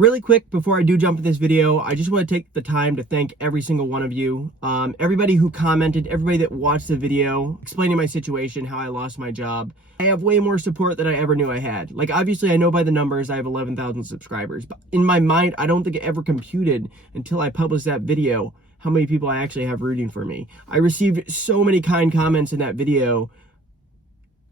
Really quick, before I do jump in this video, I just want to take the time to thank every single one of you. Everybody who commented, everybody that watched the video, explaining my situation, how I lost my job. I have way more support than I ever knew I had. Like, obviously, I know by the numbers I have 11,000 subscribers, but in my mind, I don't think it ever computed until I published that video how many people I actually have rooting for me. I received so many kind comments in that video.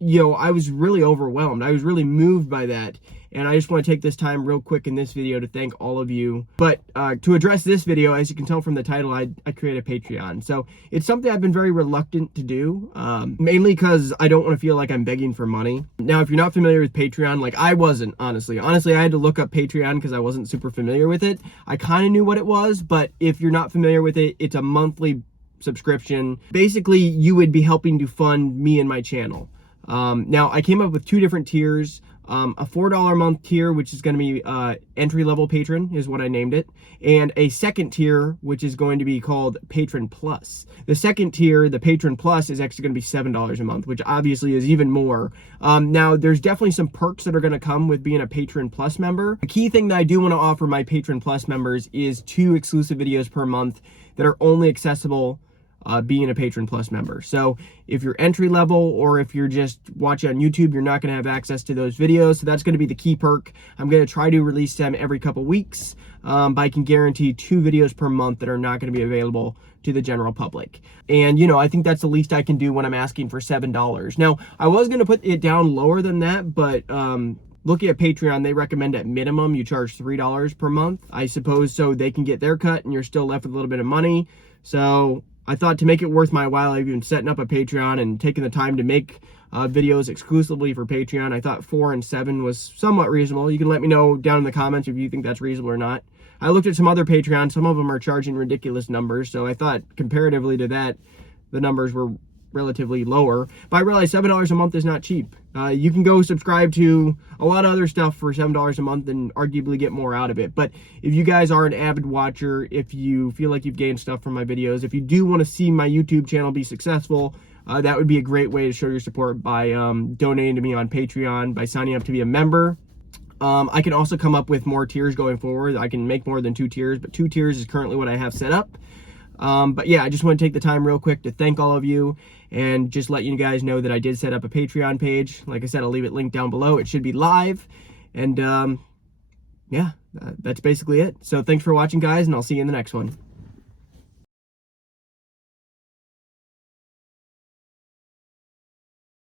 I was really overwhelmed. I was really moved by that. And I just want to take this time real quick in this video to thank all of you. But to address this video, as you can tell from the title, I created a Patreon. So it's something I've been very reluctant to do, mainly because I don't want to feel like I'm begging for money. Now, if you're not familiar with Patreon, like I wasn't, honestly. Honestly, I had to look up Patreon because I wasn't super familiar with it. I kind of knew what it was, but if you're not familiar with it, it's a monthly subscription. Basically, you would be helping to fund me and my channel. Now, I came up with two different tiers. A $4 a month tier, which is going to be entry-level patron, is what I named it, and a second tier, which is going to be called Patron Plus. The second tier, the Patron Plus, is actually going to be $7 a month, which obviously is even more. Now, there's definitely some perks that are going to come with being a Patron Plus member. The key thing that I do want to offer my Patron Plus members is 2 exclusive videos per month that are only accessible being a Patron Plus member. So if you're entry level or if you're just watching on YouTube, you're not going to have access to those videos. So that's going to be the key perk. I'm going to try to release them every couple weeks, but I can guarantee 2 videos per month that are not going to be available to the general public. And I think that's the least I can do when I'm asking for $7. Now, I was going to put it down lower than that, but looking at Patreon, they recommend at minimum you charge $3 per month, I suppose, so they can get their cut and you're still left with a little bit of money. So I thought to make it worth my while, I've been setting up a Patreon and taking the time to make videos exclusively for Patreon. I thought 4 and 7 was somewhat reasonable. You can let me know down in the comments if you think that's reasonable or not. I looked at some other Patreons. Some of them are charging ridiculous numbers, so I thought comparatively to that, the numbers were relatively lower. But I realized $7 a month is not cheap. You can go subscribe to a lot of other stuff for $7 a month and arguably get more out of it. But if you guys are an avid watcher, if you feel like you've gained stuff from my videos, if you do want to see my YouTube channel be successful, that would be a great way to show your support by donating to me on Patreon, by signing up to be a member. I can also come up with more tiers going forward. I can make more than 2 tiers, but 2 tiers is currently what I have set up. But yeah, I just want to take the time real quick to thank all of you and just let you guys know that I did set up a Patreon page. Like I said, I'll leave it linked down below. It should be live. And yeah, that's basically it. So thanks for watching, guys, and I'll see you in the next one.